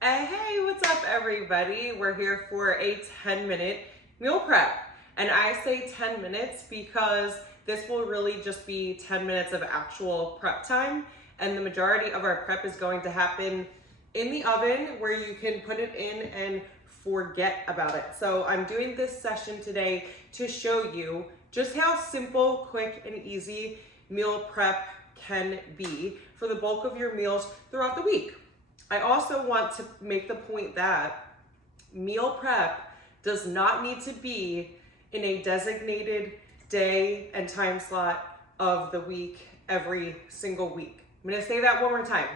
Hey, what's up, everybody? We're here for a 10-minute meal prep. And I say 10 minutes because this will really just be 10 minutes of actual prep time. And the majority of our prep is going to happen in the oven where you can put it in and forget about it. So I'm doing this session today to show you just how simple, quick, and easy meal prep can be for the bulk of your meals throughout the week. I also want to make the point that meal prep does not need to be in a designated day and time slot of the week every single week. I'm gonna say that one more time.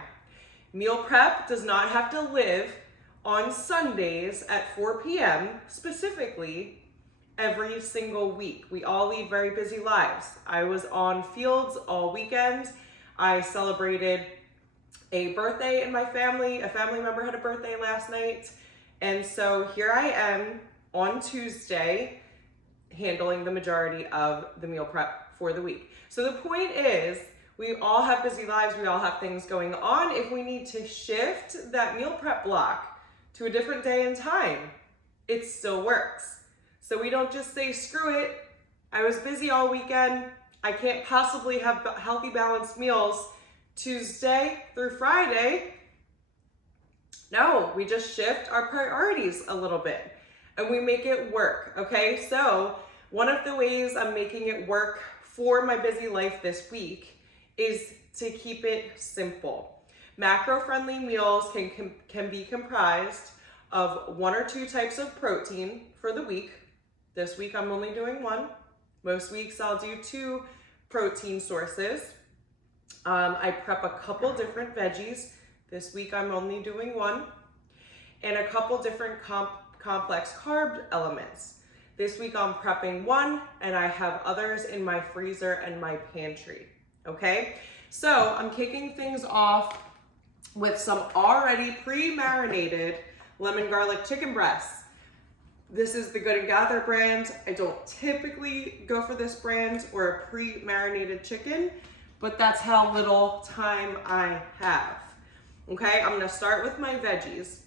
Meal prep does not have to live on Sundays at 4 p.m. specifically every single week. We all lead very busy lives. I was on fields all weekend. I celebrated a birthday in my family. A family member had a birthday last night. And so here I am on Tuesday handling the majority of the meal prep for the week. So the point is, we all have busy lives. We all have things going on. If we need to shift that meal prep block to a different day and time, it still works. So we don't just say, screw it. I was busy all weekend. I can't possibly have healthy, balanced meals Tuesday through Friday. No, we just shift our priorities a little bit and we make it work, okay? So one of the ways I'm making it work for my busy life this week is to keep it simple. Macro-friendly meals can be comprised of 1 or 2 types of protein for the week. This week I'm only doing 1. Most weeks I'll do 2 protein sources. I prep a couple different veggies. This week I'm only doing 1. And a couple different complex carb elements. This week I'm prepping 1 and I have others in my freezer and my pantry, okay? So I'm kicking things off with some already pre-marinated lemon garlic chicken breasts. This is the Good & Gather brand. I don't typically go for this brand or a pre-marinated chicken, but that's how little time I have. Okay, I'm gonna start with my veggies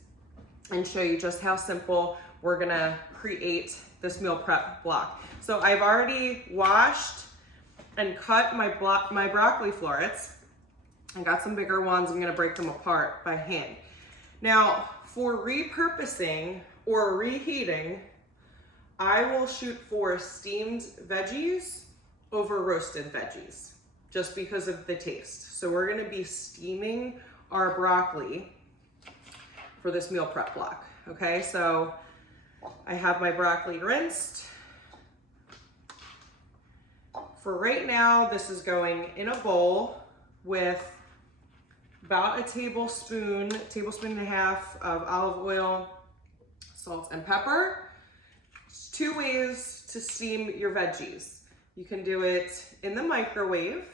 and show you just how simple we're gonna create this meal prep block. So I've already washed and cut my broccoli florets. I got some bigger ones. I'm gonna break them apart by hand. Now, for repurposing or reheating, I will shoot for steamed veggies over roasted veggies, just because of the taste. So we're gonna be steaming our broccoli for this meal prep block, okay? So I have my broccoli rinsed. For right now, this is going in a bowl with about a tablespoon and a half of olive oil, salt, and pepper. There's 2 ways to steam your veggies. You can do it in the microwave,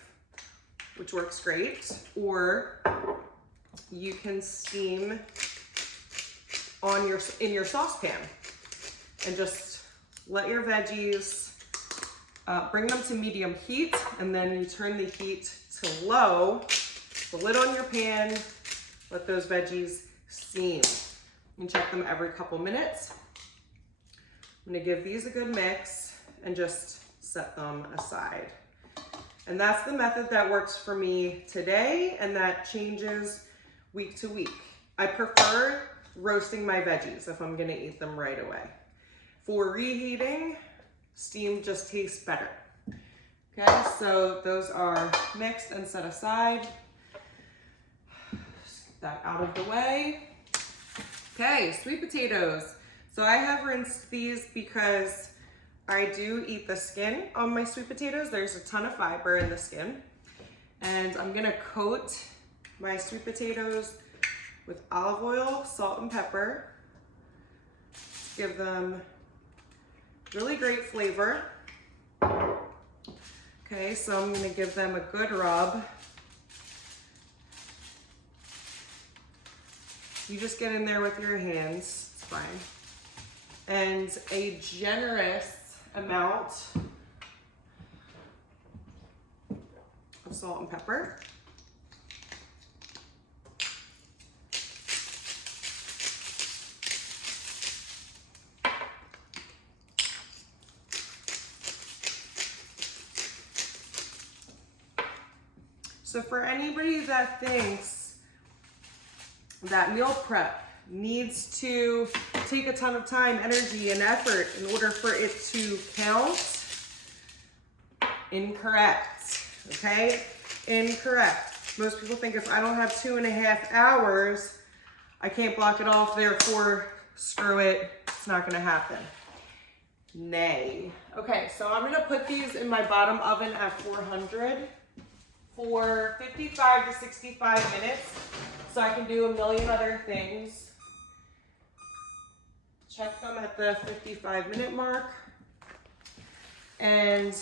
which works great, or you can steam in your saucepan and just let your veggies, bring them to medium heat, and then you turn the heat to low, the lid on your pan, let those veggies steam. And check them every couple minutes. I'm gonna give these a good mix and just set them aside. And that's the method that works for me today, and that changes week to week. I prefer roasting my veggies if I'm gonna eat them right away. For reheating, steam just tastes better. Okay, so those are mixed and set aside. Just get that out of the way. Okay, sweet potatoes. So I have rinsed these because I do eat the skin on my sweet potatoes. There's a ton of fiber in the skin. And I'm gonna coat my sweet potatoes with olive oil, salt, and pepper. Give them really great flavor. Okay, so I'm gonna give them a good rub. You just get in there with your hands, it's fine. And a generous amount of salt and pepper. So for anybody that thinks that meal prep needs to take a ton of time, energy, and effort in order for it to count, incorrect, okay? Incorrect. Most people think if I don't have 2.5 hours, I can't block it off, therefore, screw it, it's not gonna happen. Nay. Okay, so I'm gonna put these in my bottom oven at 400 for 55 to 65 minutes, so I can do a million other things. Check them at the 55-minute mark, and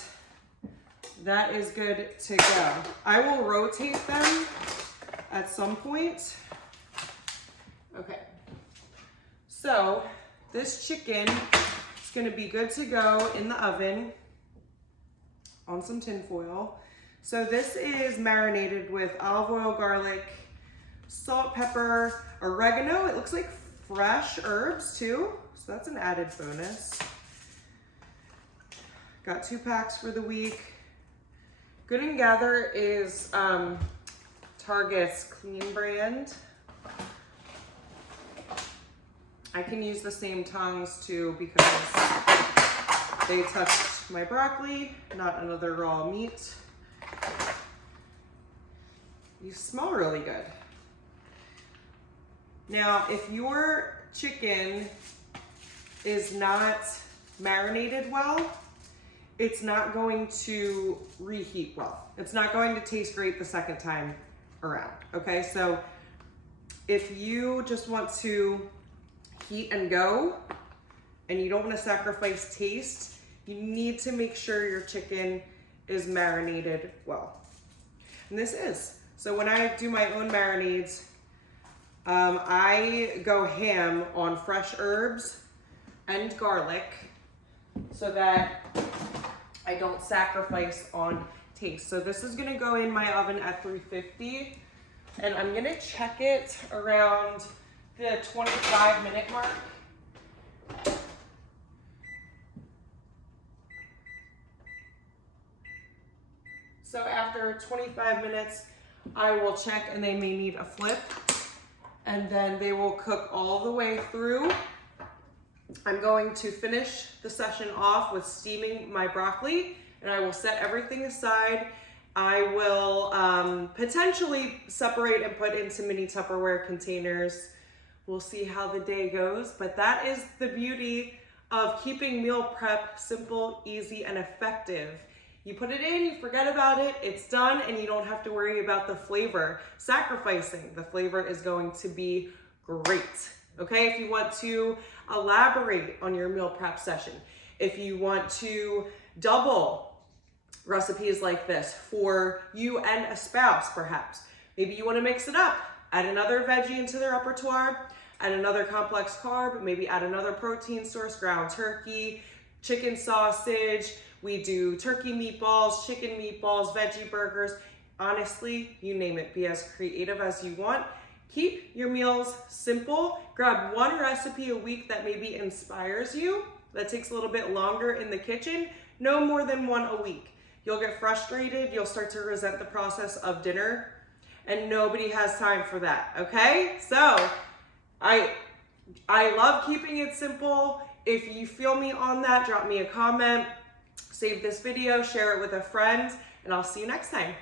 that is good to go. I will rotate them at some point. Okay, so this chicken is gonna be good to go in the oven on some tin foil. So this is marinated with olive oil, garlic, salt, pepper, oregano. It looks like fresh herbs too, so that's an added bonus. Got 2 packs for the week. Good and Gather is Target's clean brand. I can use the same tongs too because they touched my broccoli, not another raw meat. You smell really good. Now, if your chicken is not marinated well, it's not going to reheat well. It's not going to taste great the second time around, okay? So if you just want to heat and go and you don't want to sacrifice taste, you need to make sure your chicken is marinated well. And this is. So when I do my own marinades, I go ham on fresh herbs and garlic so that I don't sacrifice on taste. So this is gonna go in my oven at 350, and I'm gonna check it around the 25-minute mark. So after 25 minutes, I will check and they may need a flip, and then they will cook all the way through. I'm going to finish the session off with steaming my broccoli, and I will set everything aside. I will potentially separate and put into mini Tupperware containers. We'll see how the day goes, but that is the beauty of keeping meal prep simple, easy, and effective. You put it in, you forget about it, it's done, and you don't have to worry about the flavor sacrificing. The flavor is going to be great. Okay, if you want to elaborate on your meal prep session, if you want to double recipes like this for you and a spouse perhaps, maybe you want to mix it up, add another veggie into their repertoire, add another complex carb, maybe add another protein source, ground turkey, chicken sausage, we do turkey meatballs, chicken meatballs, veggie burgers. Honestly, you name it, be as creative as you want. Keep your meals simple. Grab one recipe a week that maybe inspires you, that takes a little bit longer in the kitchen, no more than one a week. You'll get frustrated, you'll start to resent the process of dinner, and nobody has time for that, okay? So, I love keeping it simple. If you feel me on that, drop me a comment, save this video, share it with a friend, and I'll see you next time.